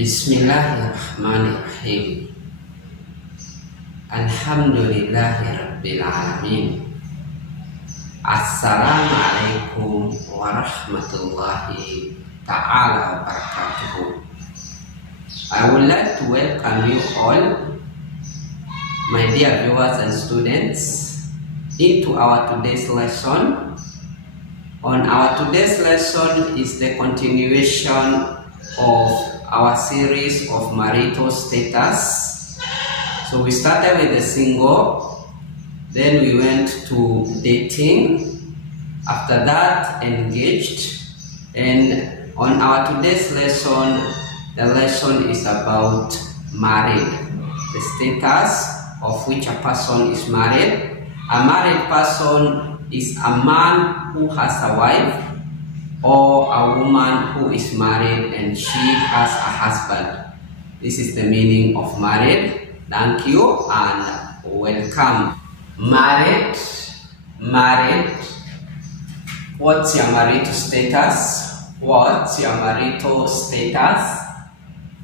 Bismillahirrahmanirrahim. Alhamdulillahirrabbilalamin. Assalamualaikum warahmatullahi ta'ala wabarakatuh. I would like to welcome you all, my dear viewers and students, into our today's lesson. On our today's lesson is the continuation of our series of marital status. So we started with the single, then we went to dating, after that engaged, and on our today's lesson, the lesson is about married, the status of which a person is married. A married person is a man who has a wife, or a woman who is married and she has a husband. This is the meaning of married. Thank you and welcome. Married. What's your marital status? What's your marital status?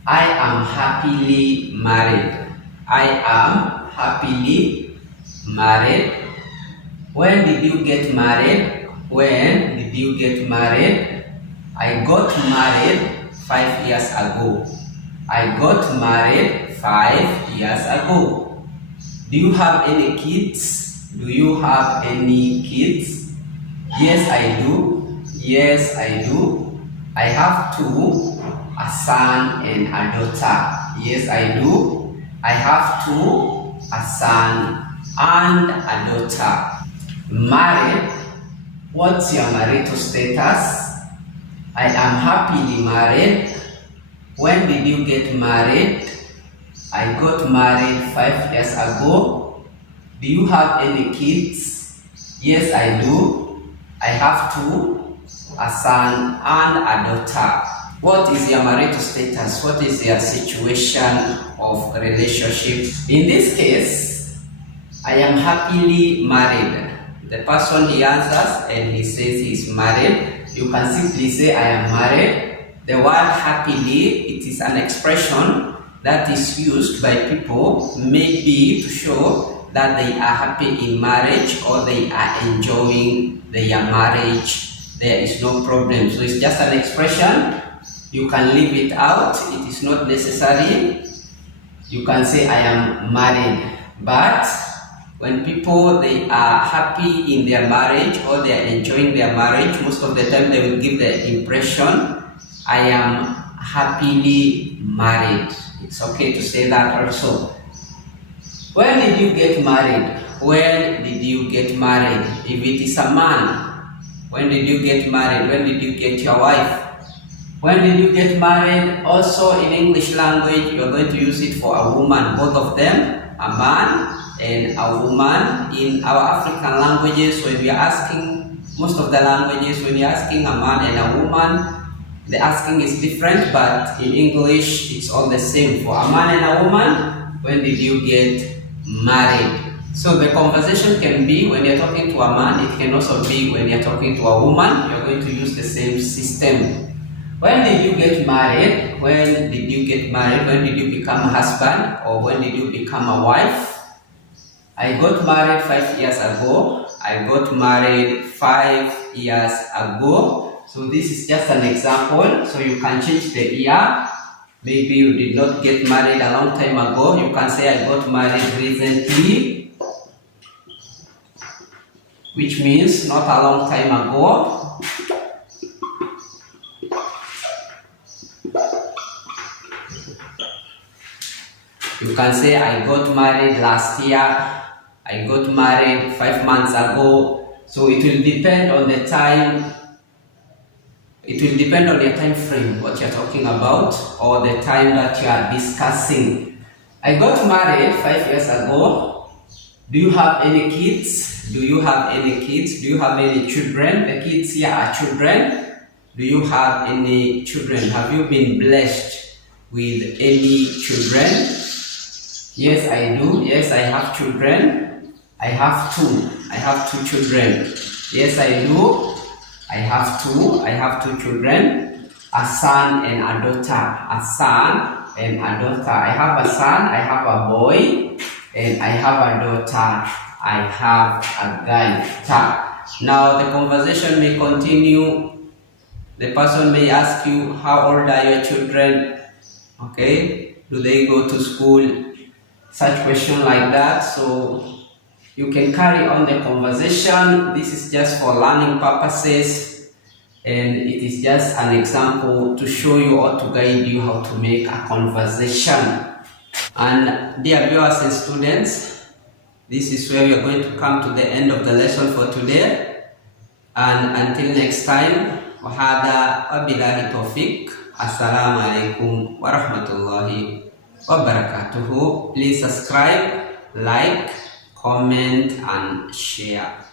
I am happily married. I am happily married. When did you get married? When did you get married? I got married 5 years ago. I got married 5 years ago. Do you have any kids? Do you have any kids? Yes, I do. Yes, I do. I have two, a son and a daughter. Yes, I do. I have two, a son and a daughter. Married. What's your marital status? I am happily married. When did you get married? I got married 5 years ago. Do you have any kids? Yes, I do. I have two, a son and a daughter. What is your marital status? What is your situation of relationship? In this case, I am happily married. The person he answers and he says he is married. You can simply say I am married. The word happily, it is an expression that is used by people maybe to show that they are happy in marriage or they are enjoying their marriage. There is no problem. So it's just an expression. You can leave it out. It is not necessary. You can say I am married. But when people they are happy in their marriage or they are enjoying their marriage, most of the time they will give the impression I am happily married. It's okay to say that also. When did you get married? When did you get married? If it is a man, when did you get married? When did you get your wife? When did you get married? Also in English language, you are going to use it for a woman, both of them, a man and a woman. In our African languages, when we are asking, most of the languages, when you're asking a man and a woman, the asking is different, but in English, it's all the same. For a man and a woman, when did you get married? So the conversation can be when you're talking to a man, it can also be when you're talking to a woman, you're going to use the same system. When did you get married? When did you get married? When did you become a husband? Or when did you become a wife? I got married 5 years ago. I got married 5 years ago. So this is just an example. So you can change the year. Maybe you did not get married a long time ago. You can say I got married recently, which means not a long time ago. You can say I got married last year. I got married 5 months ago. So it will depend on the time. It will depend on the time frame, what you're talking about, or the time that you are discussing. I got married 5 years ago. Do you have any kids? Do you have any kids? Do you have any children? The kids here are children. Do you have any children? Have you been blessed with any children? Yes, I do. Yes, I have children. I have two. I have two children. Yes, I do. I have two children. a son and a daughter. A son and a daughter. I have a son, I have a boy, and I have a daughter. I have a girl. Now the conversation may continue. The person may ask you, how old are your children? Okay, do they go to school? Such question like that. So you can carry on the conversation. This is just for learning purposes, and it is just an example to show you or to guide you how to make a conversation. And dear viewers and students, this is where we are going to come to the end of the lesson for today. And until next time, wahada wabillahi taufiq. Assalamu alaikum warahmatullahi wabarakatuh. Please subscribe, like, comment, and share.